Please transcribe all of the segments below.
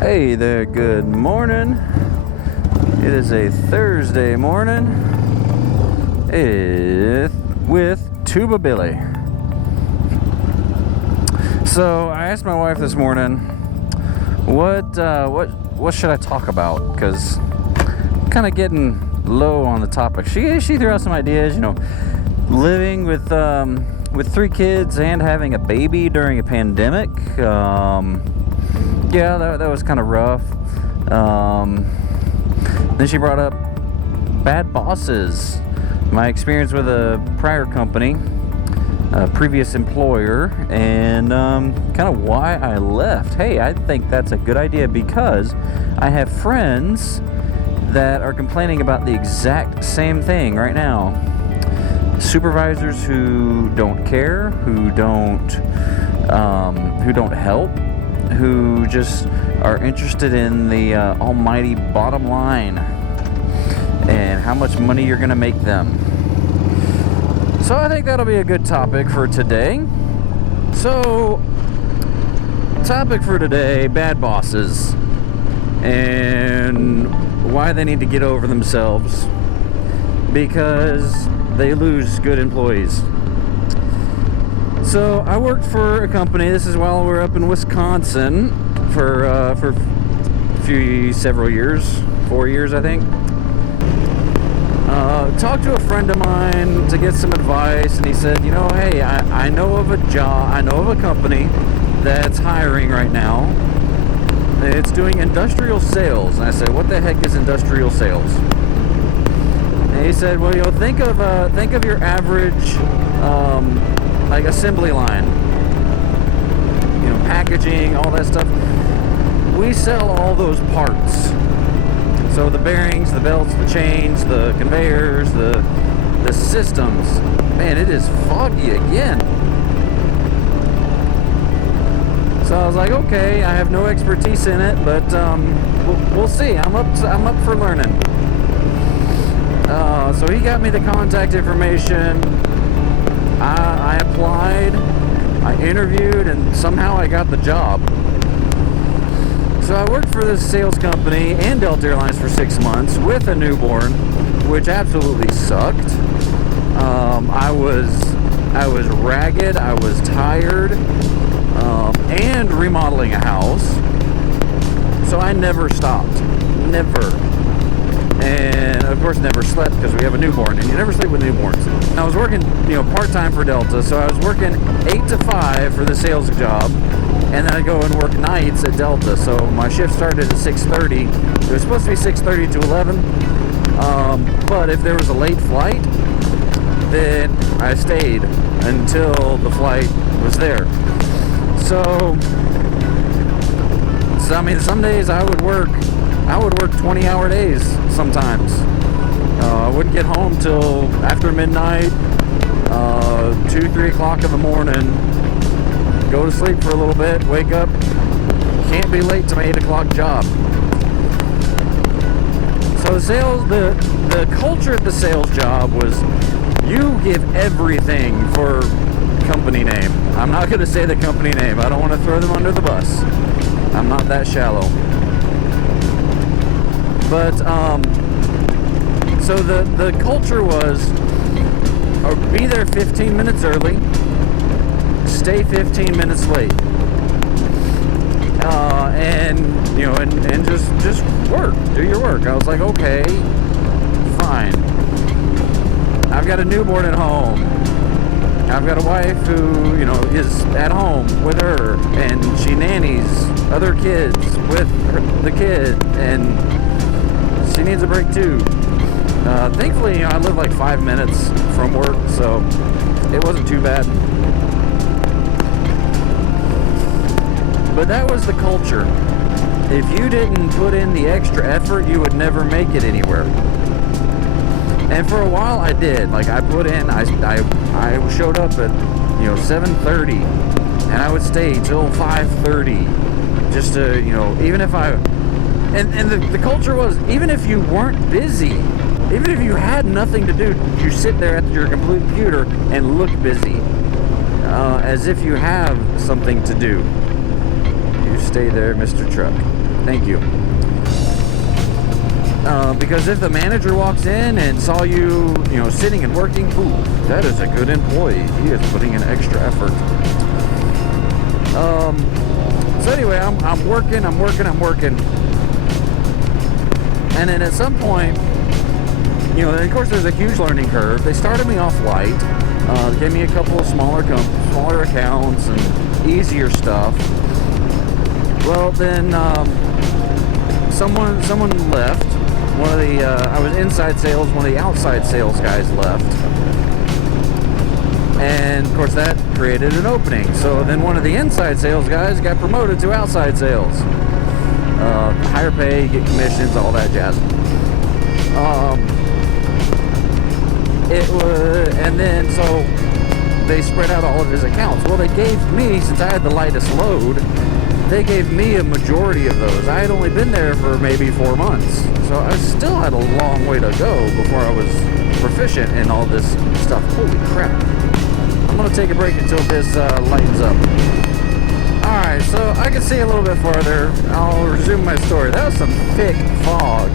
Hey there, good morning. It is a Thursday morning with Tuba Billy. So I asked my wife this morning, what should I talk about? Because I'm kind of getting low on the topic. She threw out some ideas, living with 3 kids and having a baby during a pandemic. Yeah, that was kind of rough. Then she brought up bad bosses, my experience with a prior company, a previous employer, and kind of why I left. Hey, I think that's a good idea because I have friends that are complaining about the exact same thing right now. Supervisors who don't care, who don't help, who just are interested in the almighty bottom line and how much money you're going to make them. So I think that'll be a good topic for today. So, topic for today, bad bosses and why they need to get over themselves because they lose good employees. So I worked for a company, this is while we were up in Wisconsin for several years, 4 years I think. Talked to a friend of mine to get some advice, and he said, hey, I know of a company that's hiring right now. It's doing industrial sales. And I said, what the heck is industrial sales? And he said, well, think of your average like assembly line, packaging, all that stuff. We sell all those parts. So the bearings, the belts, the chains, the conveyors, the systems. Man, it is foggy again. So I was like, okay, I have no expertise in it, but we'll see. I'm up for learning. So he got me the contact information. I applied, I interviewed, and somehow I got the job. So I worked for this sales company and Delta Airlines for 6 months with a newborn, which absolutely sucked. I was ragged, I was tired, and remodeling a house. So I never stopped, never. And of course never slept because we have a newborn, and you never sleep with newborns. I was working, part-time for Delta, so I was working 8 to 5 for the sales job, and then I'd go and work nights at Delta. So my shift started at 6:30. It was supposed to be 6:30 to 11, but if there was a late flight, then I stayed until the flight was there. So I mean, some days I would work 20-hour days sometimes. I wouldn't get home till after midnight, 2-3 o'clock in the morning, go to sleep for a little bit, wake up, can't be late to my 8 o'clock job. So the culture at the sales job was you give everything for company name. I'm not going to say the company name. I don't want to throw them under the bus. I'm not that shallow. But, so the culture was, be there 15 minutes early, stay 15 minutes late, and just work, do your work. I was like, okay, fine. I've got a newborn at home. I've got a wife who, is at home with her, and she nannies other kids with the kid, and she needs a break too. Thankfully, I live like 5 minutes from work, so it wasn't too bad. But that was the culture. If you didn't put in the extra effort, you would never make it anywhere. And for a while, I did. Like, I put in, I showed up at, 7:30, and I would stay till 5:30, just to, even if I... And the culture was, even if you weren't busy, even if you had nothing to do, you sit there at your computer and look busy, as if you have something to do. you stay there, Mr. Truck. Thank you. Because if the manager walks in and saw you, sitting and working, ooh, that is a good employee. He is putting in extra effort. So anyway, I'm working. And then at some point, of course there's a huge learning curve. They started me off light. They gave me a couple of smaller accounts and easier stuff. Well, then someone left. One of the I was inside sales. One of the outside sales guys left, and of course that created an opening. So then one of the inside sales guys got promoted to outside sales. Higher pay, get commissions, all that jazz. And then so they spread out all of his accounts. Well, they gave me, since I had the lightest load, they gave me a majority of those. I had only been there for maybe 4 months, so I still had a long way to go before I was proficient in all this stuff. Holy crap. I'm gonna take a break until this lightens up. Alright, so I can see a little bit farther. I'll resume my story. That was some thick fog.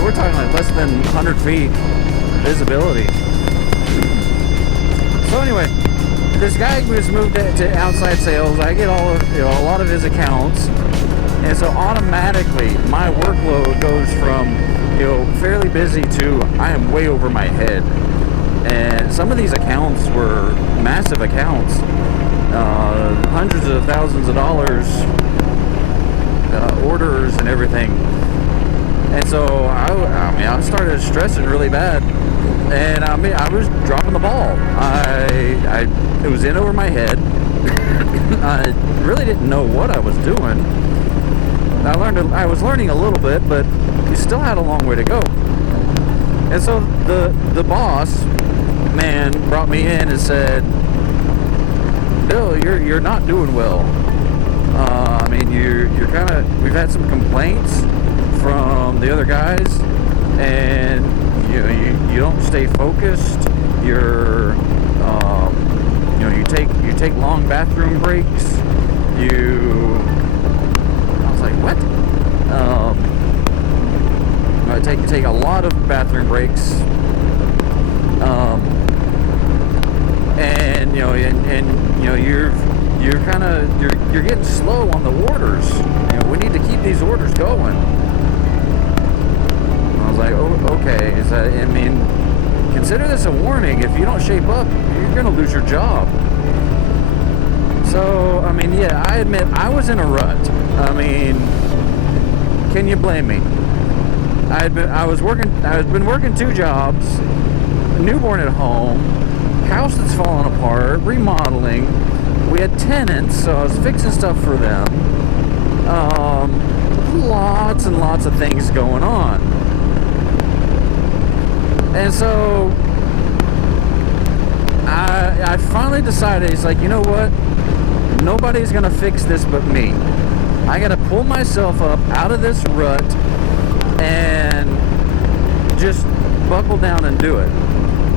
We're talking like less than 100 feet visibility. So anyway, this guy was moved to outside sales. I get all of, a lot of his accounts, and so automatically my workload goes from, fairly busy to I am way over my head. And some of these accounts were massive accounts, hundreds of thousands of dollars, orders and everything. And so I started stressing really bad, and I was dropping the ball. It was in over my head. I really didn't know what I was doing. I was learning a little bit, but we still had a long way to go. And so the boss man brought me in and said, "Bill, you're not doing well. You're kind of. We've had some complaints from the other guys, and you don't stay focused. You take long bathroom breaks. I was like, what? I take a lot of bathroom breaks, you're getting slow on the orders. We need to keep these orders going." I was like, "Oh, okay. Consider this a warning. If you don't shape up, you're gonna lose your job." So, I admit I was in a rut. Can you blame me? I had been working 2 jobs, a newborn at home, house that's falling apart, remodeling. We had tenants, so I was fixing stuff for them. Lots and lots of things going on. And so I finally decided, it's like, you know what? Nobody's gonna fix this but me. I gotta pull myself up out of this rut and just buckle down and do it.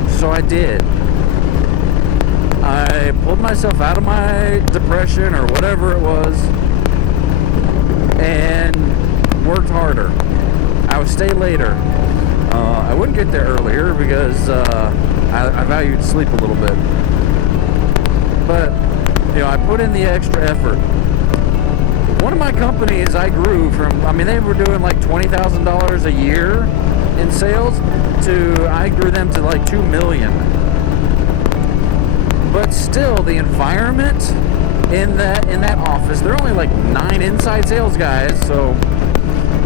So I did. I pulled myself out of my depression or whatever it was and worked harder. I would stay later. I wouldn't get there earlier because I valued sleep a little bit. But, I put in the extra effort. One of my companies I grew from, they were doing like $20,000 a year in sales I grew them to like $2 million. But still, the environment in that office, there are only like 9 inside sales guys, so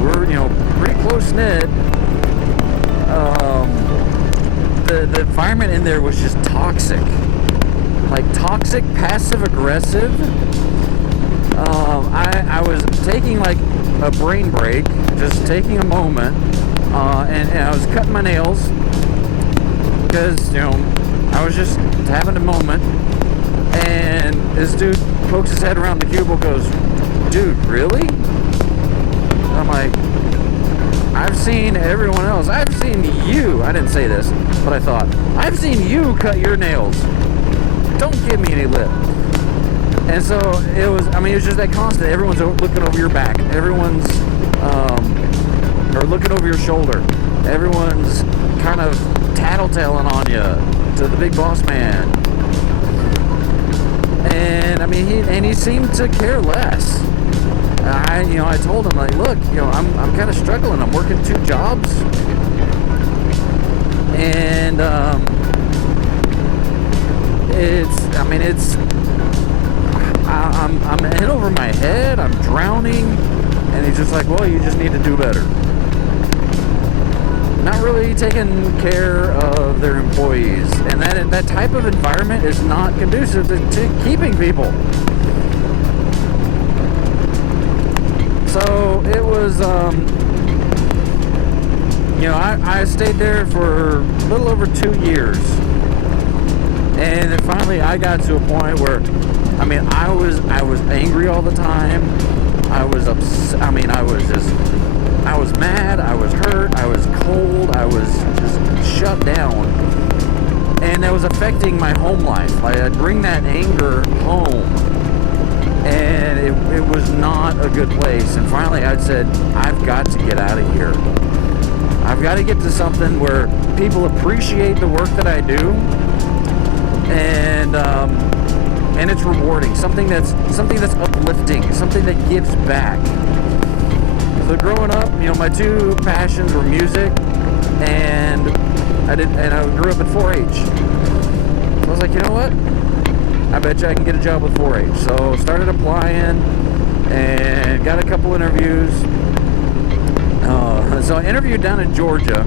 we're, pretty close-knit. The environment in there was just toxic. Like toxic, passive-aggressive. I was taking like a brain break, just taking a moment, and I was cutting my nails because, I was just having a moment, and this dude pokes his head around the cubicle, goes, "Dude, really?" And I'm like, "I've seen everyone else. I've seen you." I didn't say this, but I thought, "I've seen you cut your nails. Don't give me any lip." And so it was just that constant. Everyone's looking over your back. Everyone's, or looking over your shoulder. Everyone's kind of tattletaling on you to the big boss man. And he seemed to care less. I told him, like, look, I'm kind of struggling. I'm working 2 jobs. And, I'm in over my head. I'm drowning. And he's just like, well, you just need to do better. Not really taking care of their employees. And that type of environment is not conducive to keeping people. So it was, I stayed there for a little over 2 years. And then finally I got to a point where, I was angry all the time. I was mad, I was hurt, I was cold, I was just shut down. And that was affecting my home life. I'd bring that anger home. And it was not a good place. And finally I said, I've got to get out of here. I've got to get to something where people appreciate the work that I do. And it's rewarding. Something that's uplifting. Something that gives back. So growing up, my 2 passions were music and I grew up at 4-H. So I was like, you know what? I bet you I can get a job with 4-H. So started applying and got a couple interviews. So I interviewed down in Georgia.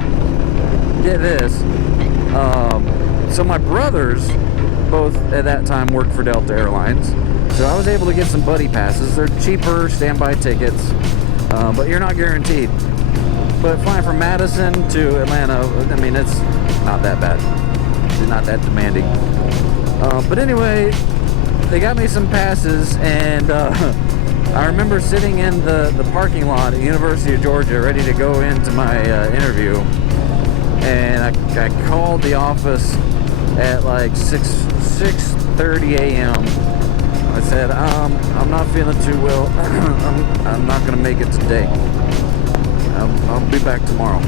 Get this. So my brothers both at that time worked for Delta Airlines. So I was able to get some buddy passes. They're cheaper standby tickets, but you're not guaranteed. But flying from Madison to Atlanta, it's not that bad. It's not that demanding. But anyway, they got me some passes, and I remember sitting in the parking lot at University of Georgia ready to go into my interview. And I called the office at like 6:30 a.m. I said, I'm not feeling too well. I'm not going to make it today. I'll be back tomorrow.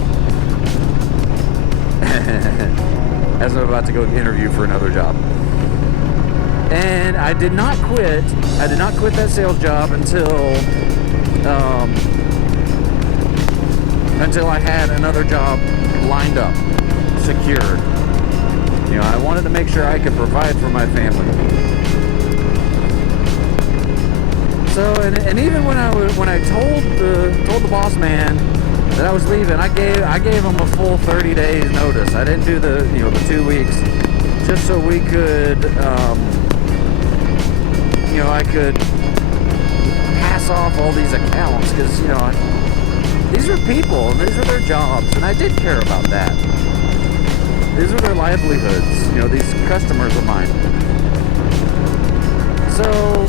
As I'm about to go interview for another job. And I did not quit. I did not quit that sales job until I had another job lined up, secured. I wanted to make sure I could provide for my family. So, and even when I told the boss man that I was leaving, I gave him a full 30 days notice. I didn't do the 2 weeks, just so we could, I could pass off all these accounts, because these are people and these are their jobs, and I did care about that. These are their livelihoods, these customers of mine. So,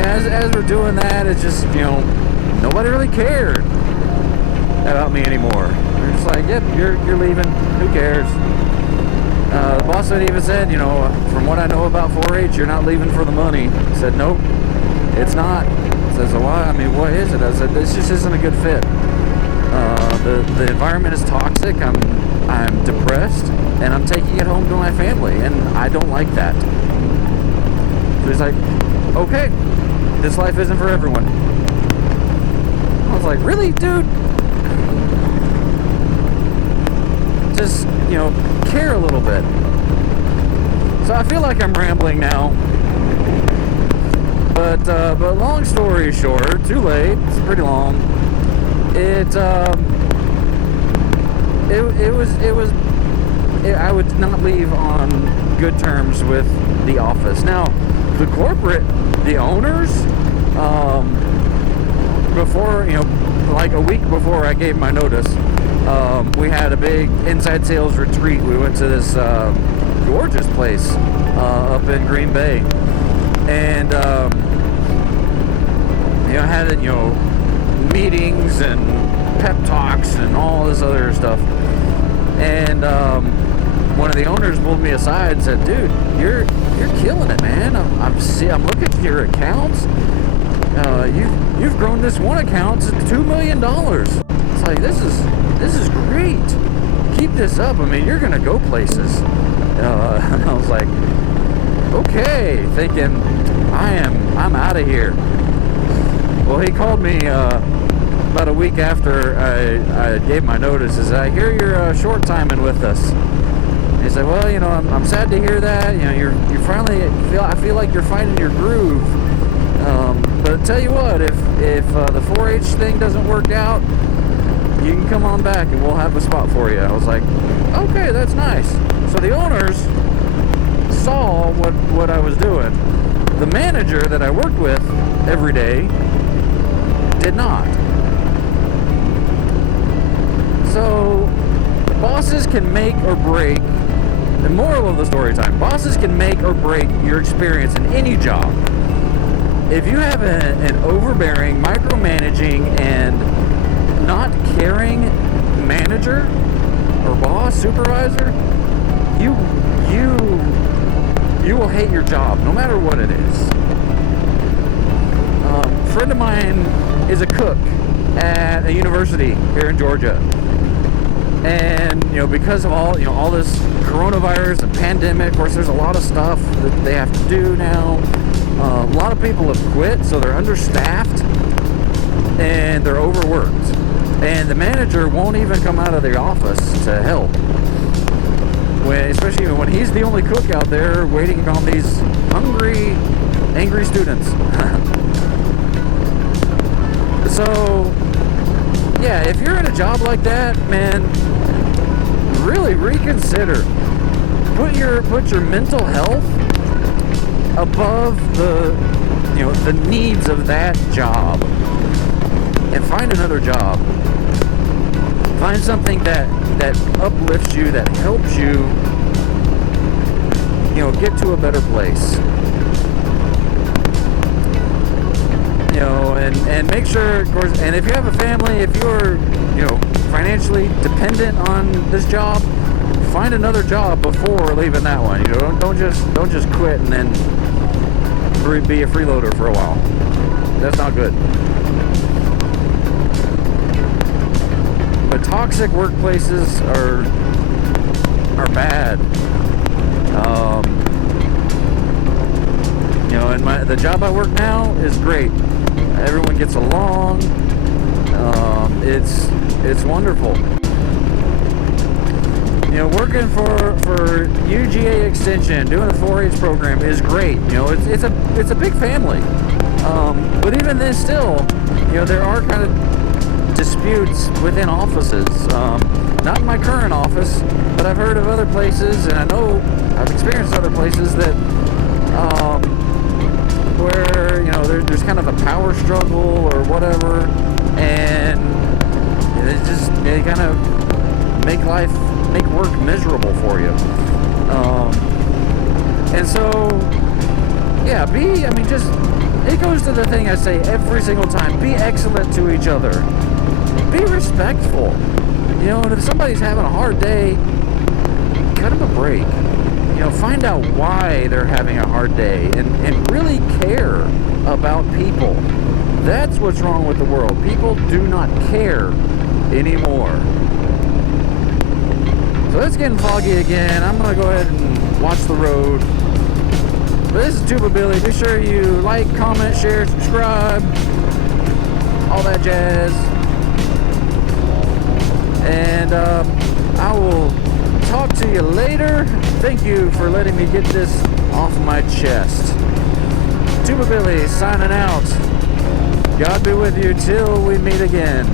as we're doing that, it's just, nobody really cared about me anymore. They're just like, yep, you're leaving. Who cares? The boss even said, from what I know about 4-H, you're not leaving for the money. I said, nope, it's not. I said, so why? What is it? I said, this just isn't a good fit. The environment is toxic. I'm depressed, and I'm taking it home to my family, and I don't like that. So he's like, okay, this life isn't for everyone. I was like, really, dude? Just, care a little bit. So I feel like I'm rambling now. But long story short, too late. It's pretty long. I would not leave on good terms with the office. Now, the owners, before, like a week before I gave my notice, we had a big inside sales retreat. We went to this gorgeous place up in Green Bay, and had meetings and pep talks and all this other stuff. And one of the owners pulled me aside and said, "Dude, you're killing it, man. I'm looking at your accounts. You've grown this one account to $2 million. It's like, this is great. Keep this up. I mean, you're gonna go places." And I was like, okay, thinking I'm out of here. Well, he called me about a week after I gave my notice. He said, "I hear you're short timing with us." He said, "Well, you know, I'm sad to hear that. You know, you finally I feel like you're finding your groove. But tell you what, if the 4-H thing doesn't work out, you can come on back and we'll have a spot for you." I was like, okay, that's nice. So the owners saw what I was doing. The manager that I worked with every day did not. So bosses can make or break. The moral of the story time: bosses can make or break your experience in any job. If you have an overbearing, micromanaging, and not caring manager or boss, supervisor, you will hate your job no matter what it is. A friend of mine is a cook at a university here in Georgia, and you know, because of all this coronavirus and pandemic, of course, there's a lot of stuff that they have to do now. A lot of people have quit, so they're understaffed and they're overworked. And the manager won't even come out of the office to help, especially when he's the only cook out there waiting on these hungry, angry students. So, yeah, if you're in a job like that, man, really reconsider. Put your mental health above the needs of that job, and find another job. Find something that uplifts you, that helps you, get to a better place. And make sure, of course, and if you have a family, if you're, financially dependent on this job, find another job before leaving that one. Don't just quit and then be a freeloader for a while. That's not good. But toxic workplaces are bad. And the job I work now is great. Everyone gets along. It's wonderful. Working for UGA Extension, doing the 4-H program is great. It's a big family. But even then, still, there are kind of disputes within offices. Not in my current office, but I've heard of other places, and I know I've experienced other places that where there's kind of a power struggle or whatever, and they kind of make work miserable for you. And so, yeah, it goes to the thing I say every single time: be excellent to each other. Be respectful. And if somebody's having a hard day, cut them a break. Find out why they're having a hard day and really care about people. That's what's wrong with the world. People do not care anymore. So it's getting foggy again. I'm going to go ahead and watch the road. But this is Tuba Billy. Be sure you like, comment, share, subscribe, all that jazz. And I will talk to you later. Thank you for letting me get this off my chest. Tuba Billy signing out. God be with you till we meet again.